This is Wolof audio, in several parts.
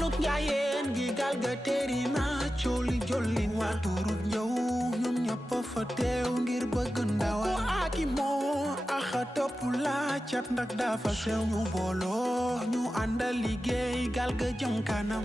gaaluk njaayeen gi gaal ga teeri na cooli jollin waa turut yow ñoom ñëpp fa teew ngir bëgg ndawa aki moo axa topp la cat ndak dafa sew ñu booloo ñu àndal liggéey gaal ga jëm kanam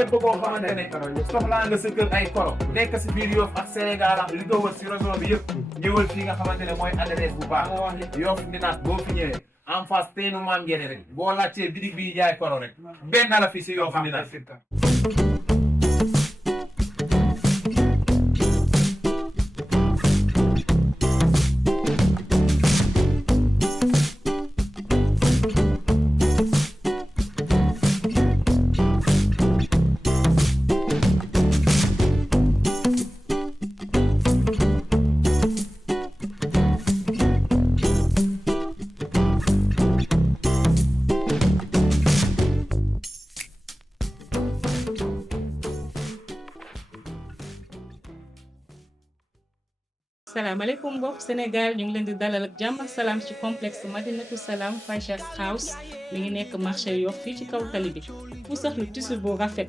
képp koo xamante ne soxlaa nga sa kër ay koro nekk si biir Yoff ak Sénégal ak li ko wër si région bi yëpp ñëwal fii nga xamante ne mooy adresse bu baax Yoff Ndinaat boo fi ñëwee en face teenu Maam Ngene rek boo laajtee bitig bi jaay koro rek benn la fi si Yoff Ndinaat. salaamaaleykum mbokk Sénégal ñu ngi leen di dalal ak jàmm ak salaam ci complexe Madinatu Salaam Fashion House mi ngi nekk marché Yoff fii ci kaw tali bi ku soxla tissu bu rafet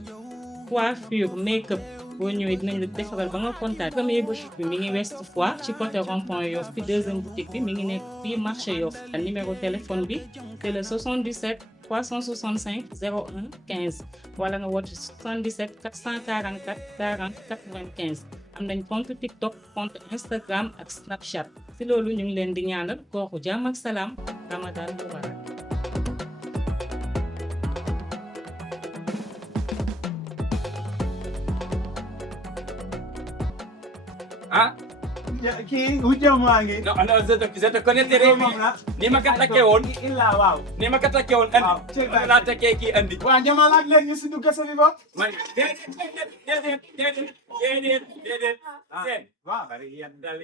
coiffure make-up boo ñëwee dinañ la defaral ba nga kontaan. Premier boutique bi mi ngi Ouest Foire ci côté rond-point Yoff bi deuxième boutique bi mi ngi nekk fii marché Yoff. numéro téléphone bi c'est le 77 365 01 15 wala nga woote 77 444 40 95. am nañ compte TikTok compte Instagram ak Snapchat si loolu ñu ngi leen di ñaanal kooku jàmm ak salaam Ramadan mubarak. ah. kii wujjam maa ngi. non non je te connais très bien. ni ma ko takkee woon. illa waaw. ni ma ko takkee woon andi. waaw laa takkee kii andi. waaw ñama laaj leen ñu suñu gëstu bi ba. man déedéet. seen. waaw. bari yaddal.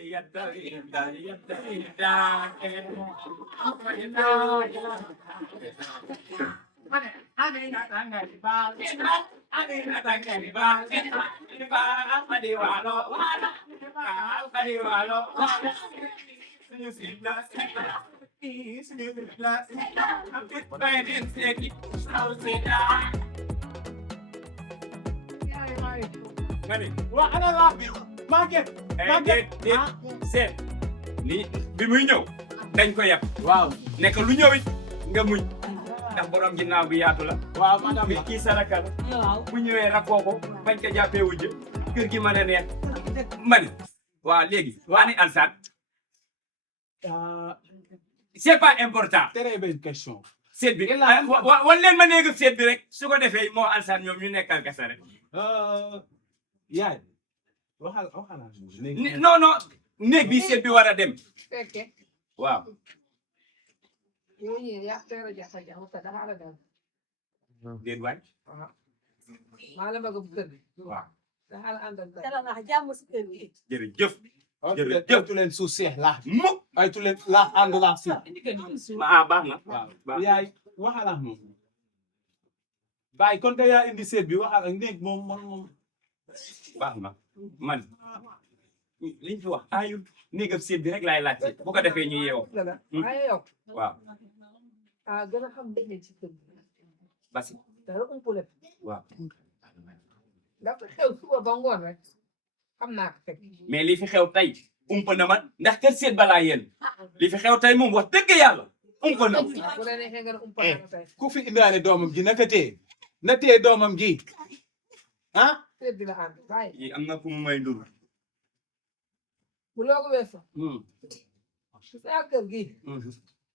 waa ana la Maguette. seen li bi muy ñëw dañ ko yeb. waaw. nekk lu ñëwit nga muñ. ndax borom ginnaaw bi yaatu la. waaw madame bi kii saraka la. waaw bu ñëwee rakkoo ko bañ ko jàppee wujj kër gi mën a neex. mani waaw léegi. waa ni Alsaan. c'est pas important. très belle question. seet bi wan leen ma néegu seet bi rek su ko defee moo Alsaan ñoom ñu nekkal kasa rek. yaay. waxal. non non néeg bi seet bi war a dem. waaw. déet waay. maa la bëgg bu kër gi. waaw. jërëjëf. aytu leen suuf seex laax bi. mu aytu leen laax ànd laax si. baax na. waaw yaay waxal ak moom. Baye kon yaa indi seet bi waxal ak néeg moom. baax na man liñ fi wax ayul néegam seet bi rek laay laajte bu ko defee ñu yeewoo. waaye yow waaw gën a xam dañ ci kër basi dara umpule waaw. ndax xew suba ba ngoon rek xam naa ko fekk mais li fi xew tey umpa na ma ndax kër seet balaa yéen li fi xew tey moom wax dëgg yàlla umpa na ma. bu la neexee nga ne umpale na tey ku fi indaale doomam ji naka téye na téye doomam ji ah. seet bi la ànd bàyyi yi am na ku mu may ndur. bu loo ko weesoo sa kër gi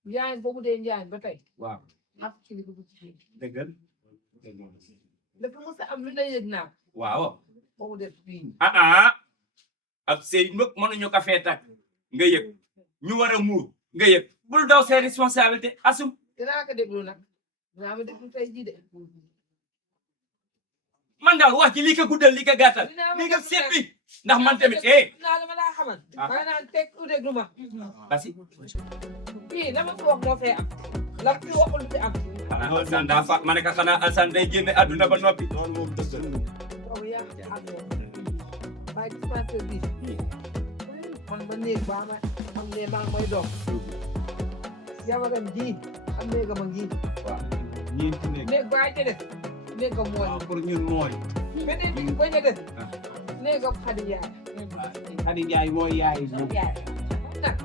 njaañ boobu dee njaañ ba tey waaw ak kilifa bu ci dëggal. dafa mos a am lu ne yëg naa waaw. boobu def fii ab sëy mbëg mënuñu ko fee takk nga yëg ñu war a muur nga yëg bul daw seen responsabilité asum. dinaa ko déglu nag dinaa ma déglu tey jii de man daal wax ci li ko guddal li ko gàttal li nga seet bi ndax man tamit dinaa la ma laa xamal waaye naan teg u déglu ma basi fii la ma fi wax moo fee am la fi waxul fi am xanaa Alsaan daa fa ma ne ko xanaa Alsaan day génne àdduna ba noppi. boobu yaa ci am waaye dispensaire bi man ba néeg ba ma am ne maa mooy doom jabaram ji am néegam a ngi waaw ñeenti néeg. néeg ba ca def néegam mooy waaw pour ñun mooy. beneen bi ba ca def néegam Xadi Yaay Xadi Njaay mooy yaay ji. nag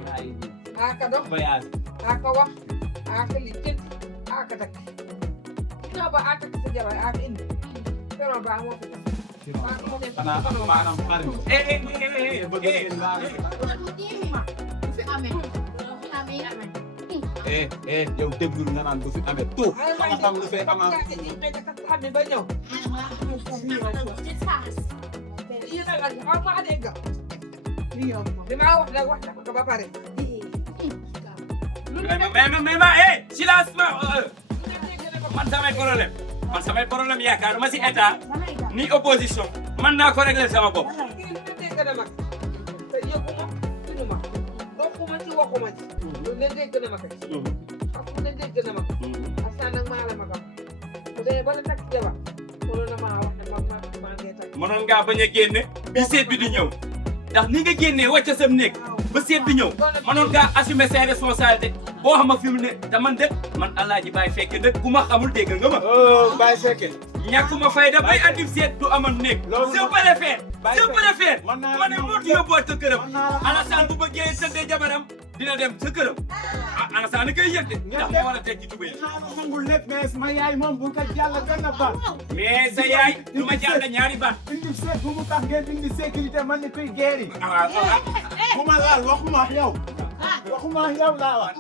yaay ji. aka dox voyage. aka wax aka li jënd aka takk ginnaaw ba aka takk sa jabar aka indi pero ba moo fi xanaa am maanaam xarit. bëgg ngeen baal. yow déglul nga naan du fi amee tout. xam nga xam lu fee amaa. ba ñëw ma dégg li ma wax nag wax na ko ba pare mais silence man samay problème yaakaaruma si état ni opposition man naa ko régler sama bopp. kii lu dégg na mag te yëguma suñu ma doxuma ci waxuma ci lu ne dégg na ma kay ak fu ne dégg na ma Alsaan nag maa la magam bu dee ba la takk jabar mënoon na maa wax ne maa ngee takk mënoon ngaa bañ a génne bi seet bi di ñëw ndax ni nga génnee wàcc sam néeg ba seet bi ñëw mënoon ngaa assumer ses responsabilités boo xam ne fi mu ne te man de man Alaaji Baay Fekke dëkk ku ma xamul dégg nga ma. Baye Fekke. ñàkkuma fayda bay andi seet du amoon néeg. loolu je préfère je préfère man naa ma ne moo di yóbbuwaat sa këram Alassane bu bëggee tëddee jabaram dina dem sa këram Alassane kay yëg de ndax moo war a teg ci tubéy naa nangul lépp mais ma yaay moom bu ko jàll benn baat. mais sa yaay du ma jàll ñaari baat. indi seet bu mu tax ngeen indi sécurité man ni kuy geeri. bu ma laal waxuma ak yow. waxuma ak yow laa wax.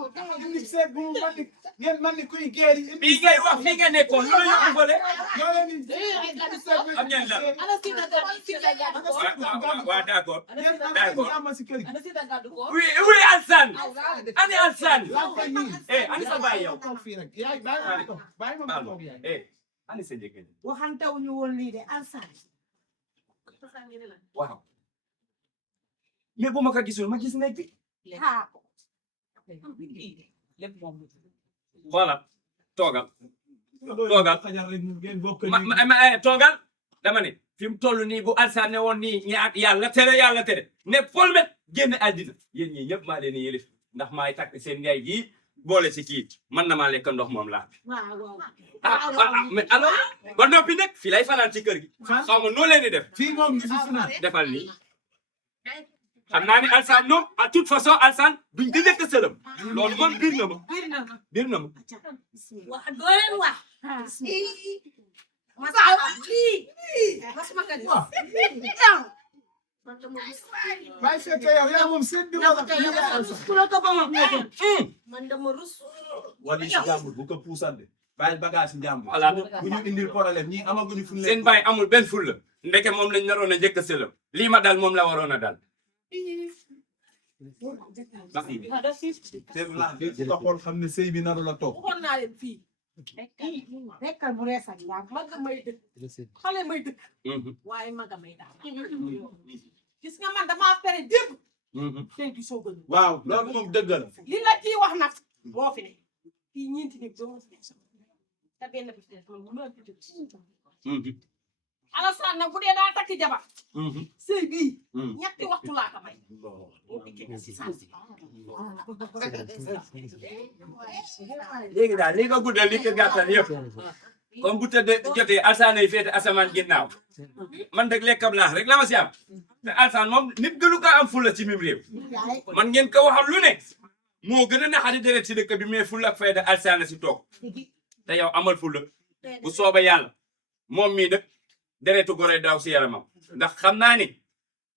indi seet bu mu man ni kuy geeri. bii ngay wax fii nga nekkoon lu la yóbbu fële. yoo leen di am ngeen la waaw d'accord oui Alsane ani Alsane ani sa baay yow ani sa jëkkër waxantewuñu woon lii de Alsane. waaw mais bu ma ko gisul ma gis nekk bi voilà toogal toogal dama ne fi mu toll nii bu Alsane ne woon nii ñaar yàlla tere ne folmet génn àddina yéen ñii ñëpp maa leen di yëlif ndax maay takk seen ngay ji boole si kii man na maa lekk ndox moom laa mais alors ba noppi nag fii lay fanaan ci kër gi xaw ma noo leen di def fii moom ñu fi fanaan defal nii xam naa ni Alsane ñoom à toute façon Alsane duñ di lekk sëlëm loolu moom biir na ma wax doo leen wax. Baye Fekke yow yaa moom seen bi wala man dama rus. wala si jàmbur bu ko puusante bàyyi bagage si jàmbur voilà bu ñu indil problème ñii amaguñu fu seen baay amul benn fulla ndeke moom lañ naroon a njëkk a sëlëm lii ma dal moom la waroon a dal seen la di ko xool xam ne sëy bi naru la toog waxoon naa leen fii Rekkal bu rees ak yaa mag may dëkk xale may dëkk waaye maga may daal gis nga man damaa pere démb tey di soog a ñëw waaw loolu moom dëgg la li la ciy wax nag moo fi ne kii ñeenti nit doo fi ne te benn bi des man mënoo fi dëkk Alassane nag bu dee daa takki jabar sëy bii ñetti waxtu laa ko may moo dikkee si saa si léegi daal li nga guddal li nga gàttal yëpp comme bu tëddee jotee Alassane yi féete asamaan ginnaaw man dëgg lekkam laax rek la ma si am te Alassane moom nit gënu ko am fulla ci mim réew man ngeen ko waxal lu ne moo gën a naxari deret si dëkk bi mais fulla ak fayda Alassane la si toog te yow amal fulla bu sooba yàlla moom mii dëkk deretu gore daaw si yaramam ndax xam naa ni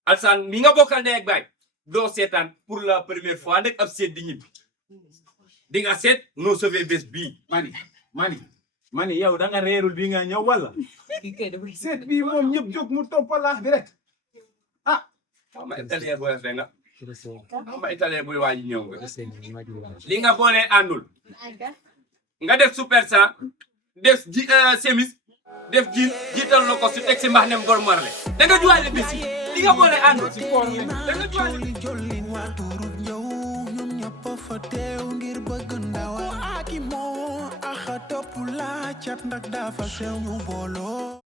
Alassane mi nga bokkal ndey ak baay doo seetaan pour la première fois nag ab seet di ñibbi di nga seet noo sauvé bés bii mani yow da nga reerul bi nga ñëw wala seet bii moom ñëpp jóg mu toppalaax bi rek xaw ma italien booy rafet nga xaw ma italien buy waaji ñëw nga li nga boolee àndul nga def super sang def chemise def jiital la ko su teg si mbax nem gor marle da nga juwaale bés li nga boolee àndul si koor da nga juwaale jollin waa turub ñëw ñoom ñëpp fa teew ngir bëgg ndawa aki moo axa topp laa cat ndax dafa sew ñu booloo